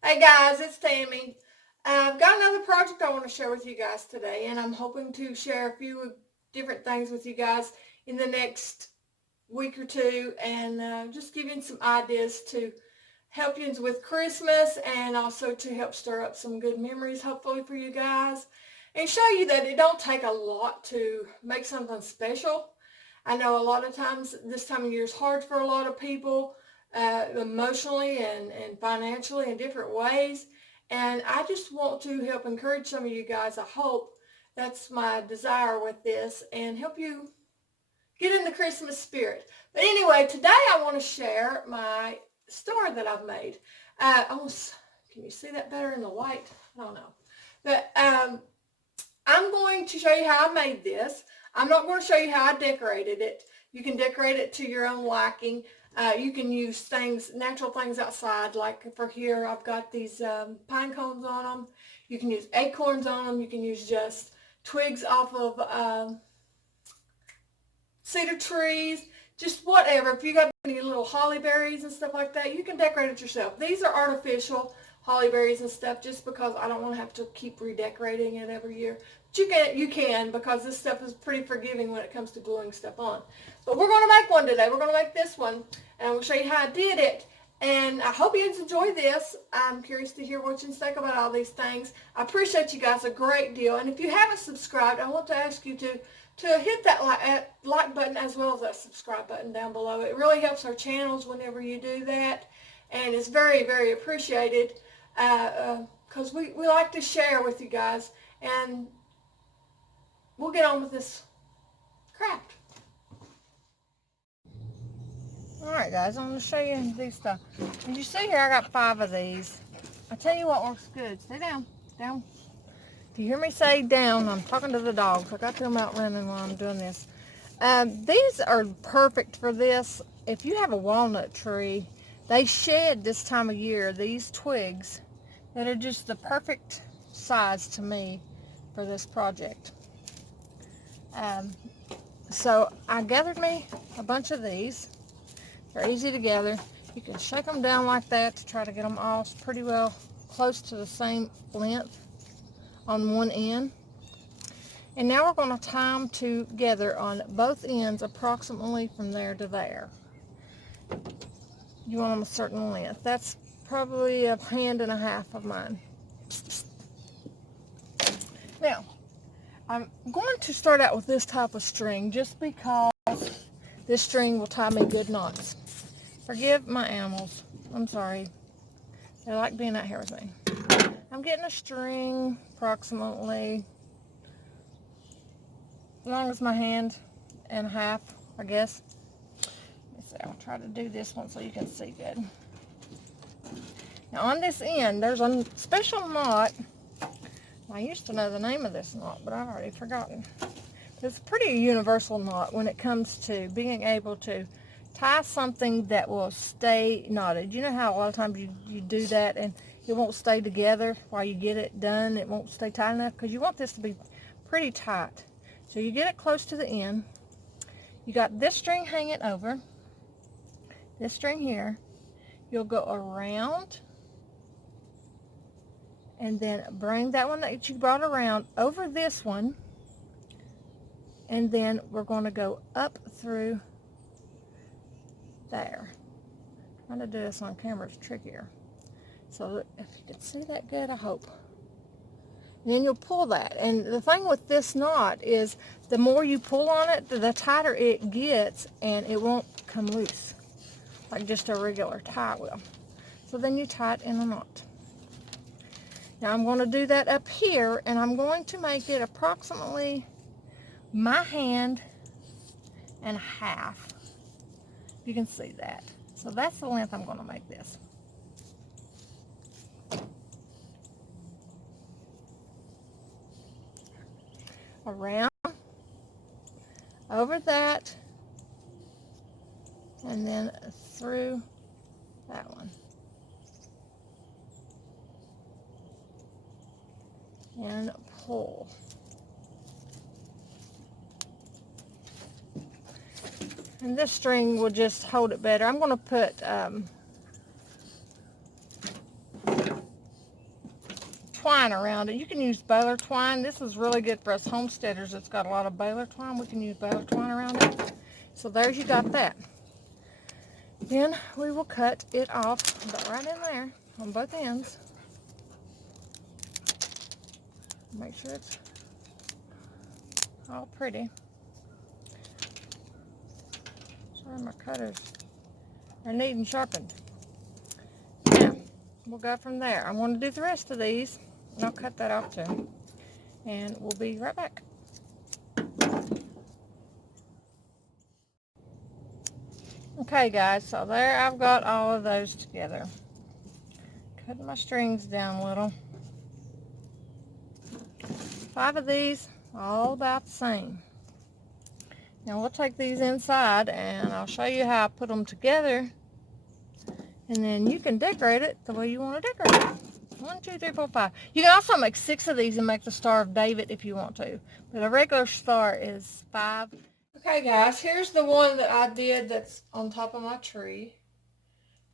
Hey guys, it's Tammy. I've got another project I want to share with you guys today, and I'm hoping to share a few different things with you guys in the next week or two, and just give you some ideas to help you with Christmas, and also to help stir up some good memories hopefully for you guys, and show you that it don't take a lot to make something special. I know a lot of times this time of year is hard for a lot of people, emotionally and financially in different ways. And I just want to help encourage some of you guys. I hope that's my desire with this, and help you get in the Christmas spirit. But anyway, today I want to share my star that I've made. Can you see that better in the white? I don't know. But I'm going to show you how I made this. I'm not going to show you how I decorated it. You can decorate it to your own liking. You can use things, natural things outside, like for here I've got these pine cones on them. You can use acorns on them. You can use just twigs off of cedar trees, just whatever. If you got any little holly berries and stuff like that, you can decorate it yourself. These are artificial holly berries and stuff, just because I don't want to have to keep redecorating it every year. But you can, because this stuff is pretty forgiving when it comes to gluing stuff on. But we're going to make one today. We're going to make this one, and we'll show you how I did it. And I hope you enjoy this. I'm curious to hear what you think about all these things. I appreciate you guys a great deal. And if you haven't subscribed, I want to ask you to hit that like button, as well as that subscribe button down below. It really helps our channels whenever you do that, and it's very, very appreciated, because we like to share with you guys. And we'll get on with this craft. Alright guys, I'm going to show you these stuff. As you see here, I got 5 of these. I tell you what works good. Stay down. Down. If you hear me say down, I'm talking to the dogs. I got them out running while I'm doing this. These are perfect for this. If you have a walnut tree, they shed this time of year these twigs that are just the perfect size to me for this project. So I gathered me a bunch of these. They're easy to gather. You can shake them down like that to try to get them all pretty well close to the same length on one end. And now we're going to tie them together on both ends, approximately from there to there. You want them a certain length. That's probably a hand and a half of mine. Now, I'm going to start out with this type of string, just because this string will tie me good knots. Forgive my animals. I'm sorry. They like being out here with me. I'm getting a string approximately as long as my hand and a half, I guess. Let's see, I'll try to do this one so you can see good. Now on this end, there's a special knot. I used to know the name of this knot, but I've already forgotten. It's a pretty universal knot when it comes to being able to tie something that will stay knotted. You know how a lot of times you do that and it won't stay together while you get it done. It won't stay tight enough, because you want this to be pretty tight. So you get it close to the end. You got this string hanging over. This string here. You'll go around and then bring that one that you brought around over this one. And then we're going to go up through there. Trying to do this on camera is trickier. So if you can see that good, I hope. And then you'll pull that. And the thing with this knot is the more you pull on it, the tighter it gets, and it won't come loose like just a regular tie will. So then you tie it in a knot. Now I'm going to do that up here, and I'm going to make it approximately my hand and a half. You can see that. So that's the length I'm going to make this. around, over that, and then through that one. And pull. And this string will just hold it better. I'm going to put twine around it. You can use baler twine. This is really good for us homesteaders. It's got a lot of baler twine. We can use baler twine around it. So there's, you got that. Then we will cut it off about right in there on both ends. Make sure it's all pretty. Sorry, my cutters are neat and sharpened. Now, we'll go from there. I want to do the rest of these, and I'll cut that off too. And we'll be right back. Okay, guys, so there I've got all of those together. Cutting my strings down a little. 5 of these, all about the same. Now we'll take these inside and I'll show you how I put them together, and then you can decorate it the way you want to decorate it. 1, 2, 3, 4, 5. You can also make 6 of these and make the Star of David if you want to, but a regular star is 5. Okay, guys, here's the one that I did that's on top of my tree,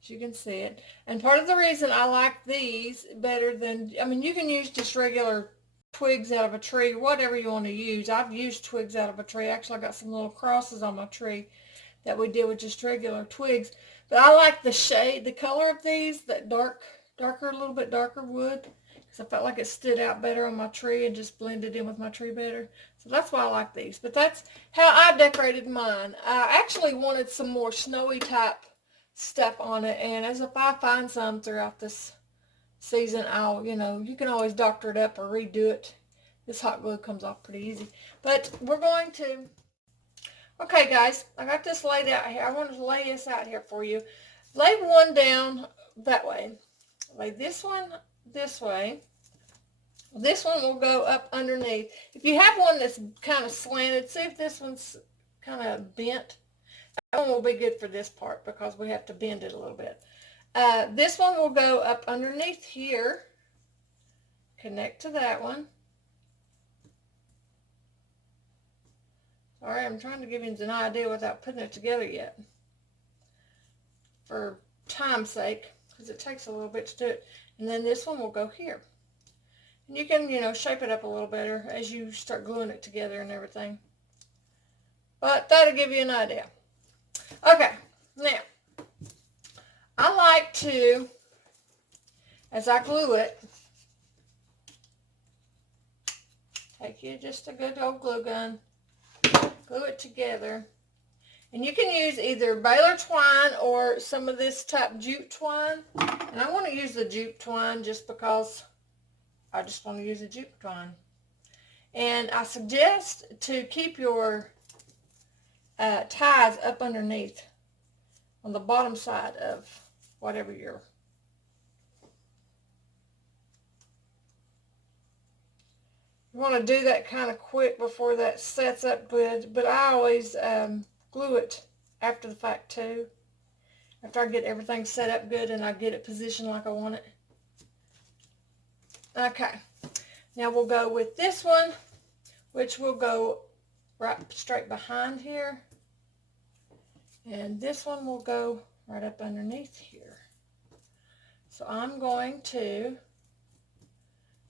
as you can see it. And part of the reason I like these better than, I mean, you can use just regular twigs out of a tree, whatever you want to use. I've used twigs out of a tree. Actually, I got some little crosses on my tree that we did with just regular twigs. But I like the shade, the color of these, that darker, a little bit darker wood, because I felt like it stood out better on my tree and just blended in with my tree better. So that's why I like these. But that's how I decorated mine. I actually wanted some more snowy type stuff on it, and as if I find some throughout this season, I'll, you can always doctor it up or redo it. This hot glue comes off pretty easy. But we're going to, okay guys, I got this laid out here. I want to lay this out here for you. Lay one down that way. Lay this one this way. This one will go up underneath. If you have one that's kind of slanted, see if this one's kind of bent. That one will be good for this part because we have to bend it a little bit. This one will go up underneath here, connect to that one. Sorry, I'm trying to give you an idea without putting it together yet, for time's sake, because it takes a little bit to do it. And then this one will go here. And you can, shape it up a little better as you start gluing it together and everything. But that'll give you an idea. Okay, now, I like to, as I glue it, take you just a good old glue gun, glue it together. And you can use either baler twine or some of this type jute twine. And I want to use the jute twine just because I just want to use the jute twine. And I suggest to keep your ties up underneath on the bottom side of whatever you're. You want to do that kind of quick before that sets up good, but I always glue it after the fact too. After I get everything set up good and I get it positioned like I want it. Okay, now we'll go with this one, which will go right straight behind here. And this one will go right up underneath here. So I'm going to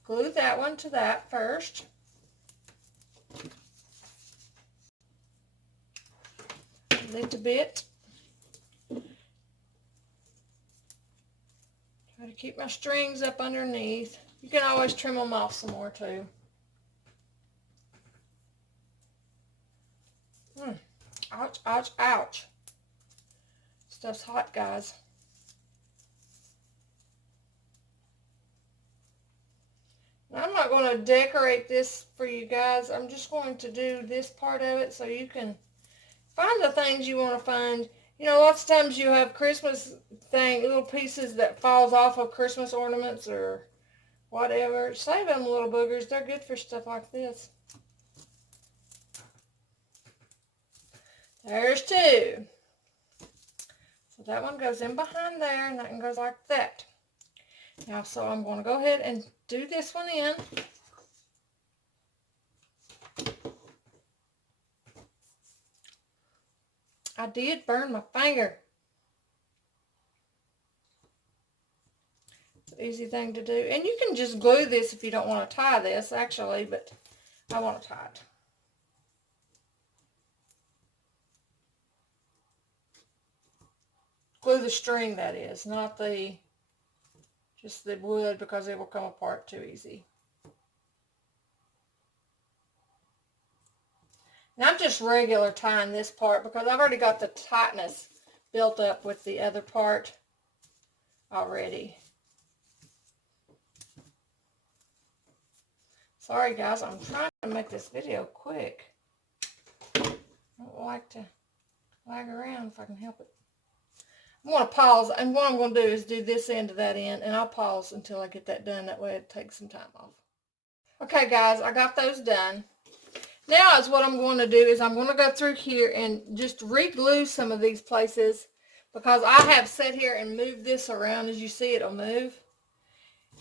glue that one to that first. Lift a bit. Try to keep my strings up underneath. You can always trim them off some more too. Ouch, ouch, ouch. Stuff's hot, guys. Now, I'm not going to decorate this for you guys. I'm just going to do this part of it so you can find the things you want to find. Lots of times you have Christmas little pieces that falls off of Christmas ornaments or whatever. Save them, little boogers. They're good for stuff like this. There's 2. So that one goes in behind there, and that one goes like that. Now, so I'm going to go ahead and do this one in. I did burn my finger. It's an easy thing to do. And you can just glue this if you don't want to tie this, actually, but I want to tie it. Glue the string, that is, not just the wood, because it will come apart too easy. Now I'm just regular tying this part because I've already got the tightness built up with the other part already. Sorry guys, I'm trying to make this video quick. I don't like to lag around if I can help it. I'm going to pause, and what I'm going to do is do this end to that end, and I'll pause until I get that done. That way it takes some time off. Okay guys, I got those done. Now is what I'm going to do is I'm going to go through here and just re-glue some of these places, because I have sat here and moved this around. As you see, it'll move.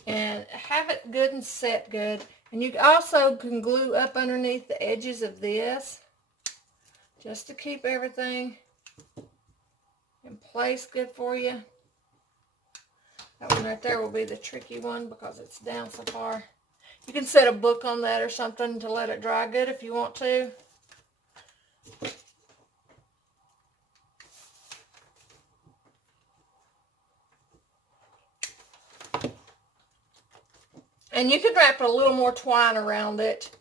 And have it good and set good. And you also can glue up underneath the edges of this, just to keep everything in place good for you. That one right there will be the tricky one because it's down so far. You can set a book on that or something to let it dry good if you want to. And you could wrap a little more twine around it.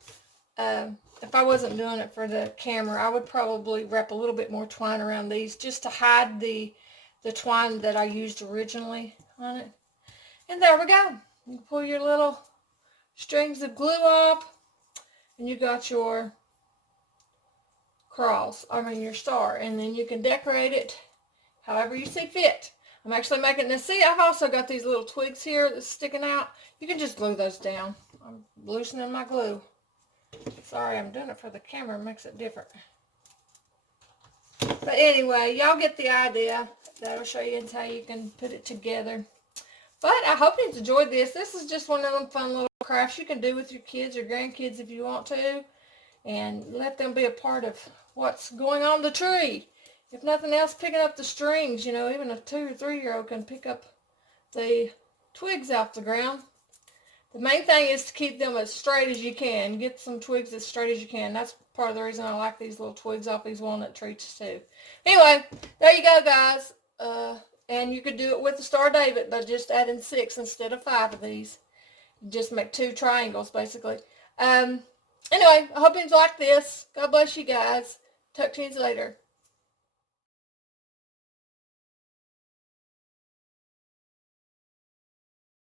If I wasn't doing it for the camera, I would probably wrap a little bit more twine around these just to hide the twine that I used originally on it. And there we go. You pull your little strings of glue off, and you got your your star, and then you can decorate it however you see fit. I'm actually making this. See, I've also got these little twigs here that's sticking out. You can just glue those down. I'm loosening my glue. Sorry, I'm doing it for the camera. It makes it different. But anyway, y'all get the idea. That'll show you how you can put it together. But I hope you enjoyed this. This is just one of them fun little crafts you can do with your kids or grandkids if you want to. And let them be a part of what's going on the tree. If nothing else, picking up the strings. You know, even a 2 or 3-year-old can pick up the twigs off the ground. The main thing is to keep them as straight as you can. Get some twigs as straight as you can. That's part of the reason I like these little twigs off these walnut trees too. Anyway, there you go, guys. And you could do it with the Star David by just adding 6 instead of 5 of these. Just make 2 triangles, basically. Anyway, I hope you like this. God bless you guys. Talk to you later.